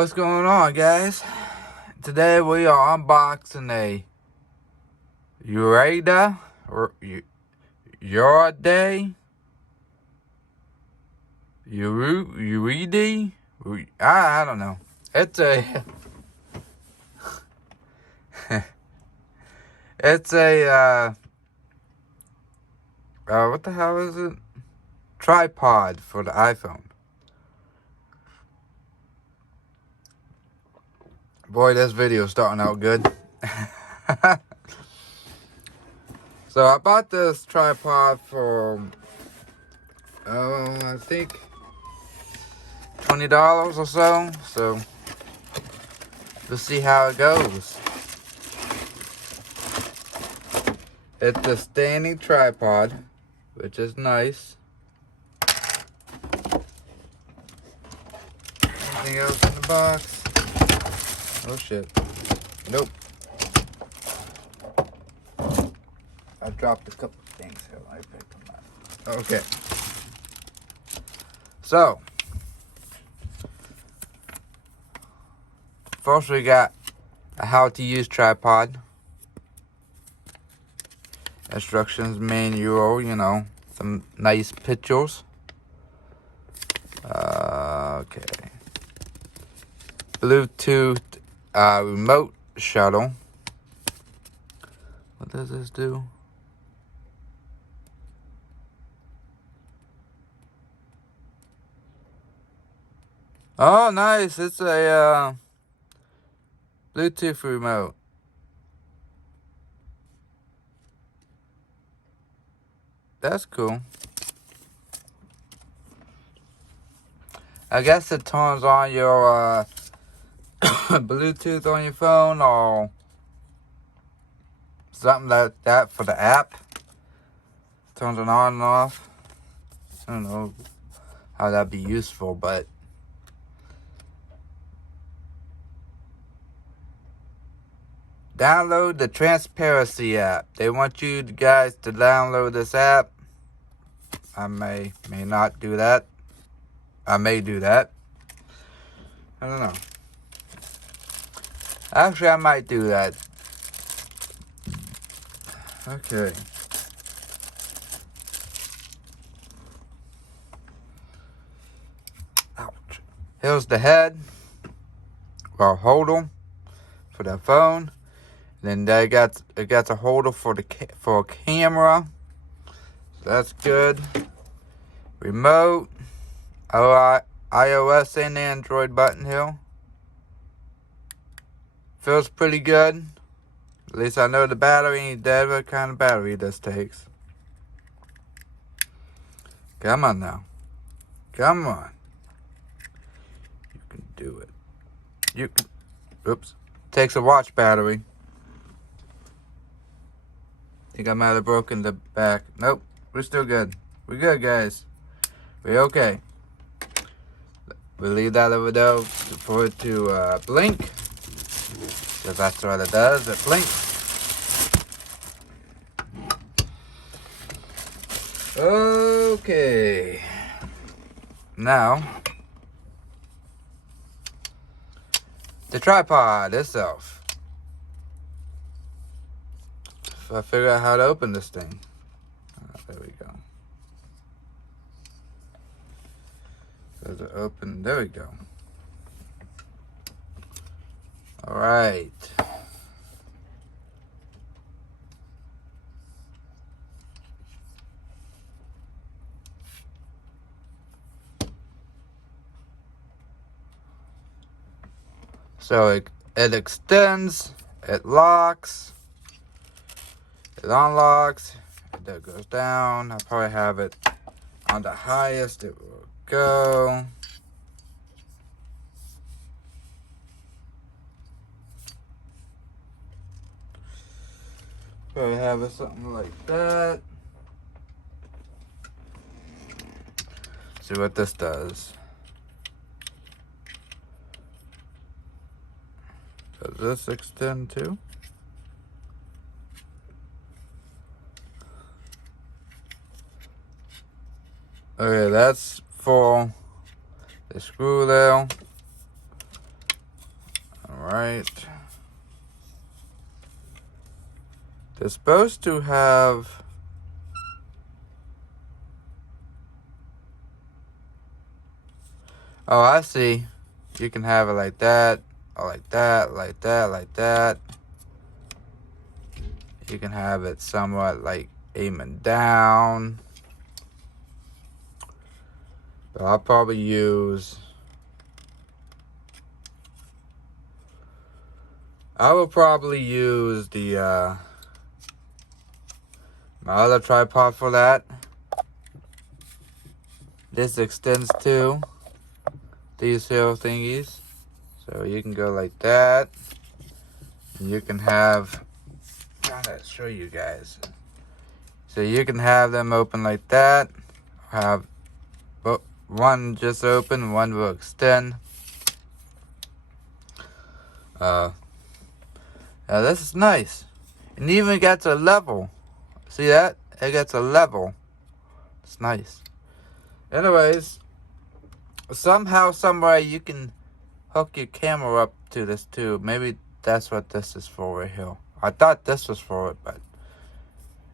What's going on, guys? Today we are unboxing a Aureday or Aureday Aureday. I don't know. It's a it's a what the hell is it? Tripod for the iPhone. Boy, this video is starting out good. So I bought this tripod for, I think $20 or so. So we'll see how it goes. It's a standing tripod, which is nice. Anything else in the box? Oh shit. Nope. I dropped a couple things here. I picked them up. Okay. So, first we got a how to use tripod. Instructions manual, you know, some nice pictures. Okay. Bluetooth remote shuttle. What does this do? Oh, nice. It's a Bluetooth remote. That's cool. I guess it turns on your Bluetooth on your phone or something like that for the app. Turns it on and off. I don't know how that'd be useful, but download the Transparency app. They want you guys to download this app. I may not do that. I may do that. I don't know. Actually, I might do that. Okay. Ouch. Here's the head. Or holder for the phone. Then they got a holder for a camera. So that's good. Remote. iOS and Android button here. Feels pretty good. At least I know the battery ain't dead. What kind of battery this takes. Come on now. Come on. You can do it. You can. Oops. Takes a watch battery. Think I might have broken the back. Nope. We're still good. We're good, guys. We're okay. We'll leave that over there for it to blink. Because that's what it does. It blinks. Okay. Now, the tripod itself. So I figure out how to open this thing. There we go. So to open, there we go. All right. So it extends, it locks, it unlocks, that goes down. I'll probably have it on the highest it will go. Probably have it something like that. See what this does. Does this extend too? Okay, that's for the screw there. Alright. They're supposed to have... Oh, I see. You can have it like that, or like that, like that, like that. You can have it somewhat like aiming down. But I'll probably use... I will probably use the my other tripod for that. This extends to these hill thingies. So you can go like that. And you can have... I'm trying to show you guys. So you can have them open like that. Have one just open, one will extend. Now this is nice. And even gets a level. See that? It gets a level. It's nice. Anyways, somehow, somewhere you can hook your camera up to this too. Maybe that's what this is for right here. I thought this was for it, but...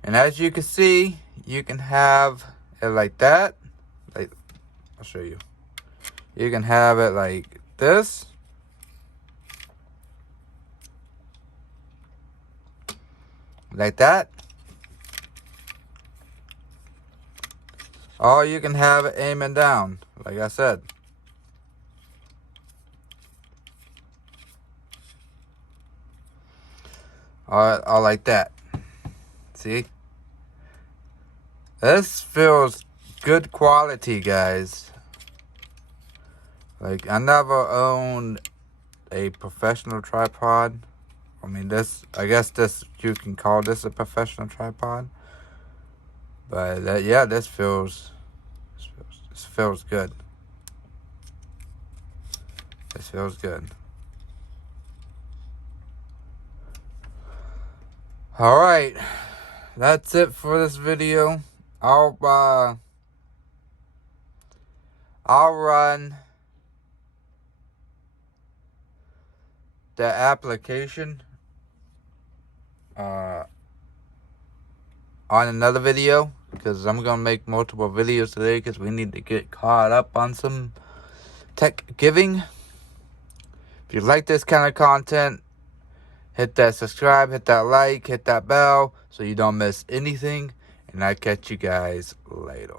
And as you can see, you can have it like that. Like, I'll show you. You can have it like this. Like that. Or you can have it aiming down, like I said. Or like that. See? This feels good quality, guys. Like, I never owned a professional tripod. I mean, this, I guess this, you can call this a professional tripod. But yeah, this feels good. This feels good. All right, that's it for this video. I'll run the application on another video, because I'm gonna make multiple videos today because we need to get caught up on some TechGiving. If you like this kind of content, hit that subscribe, hit that like, hit that bell so you don't miss anything, and I'll catch you guys later.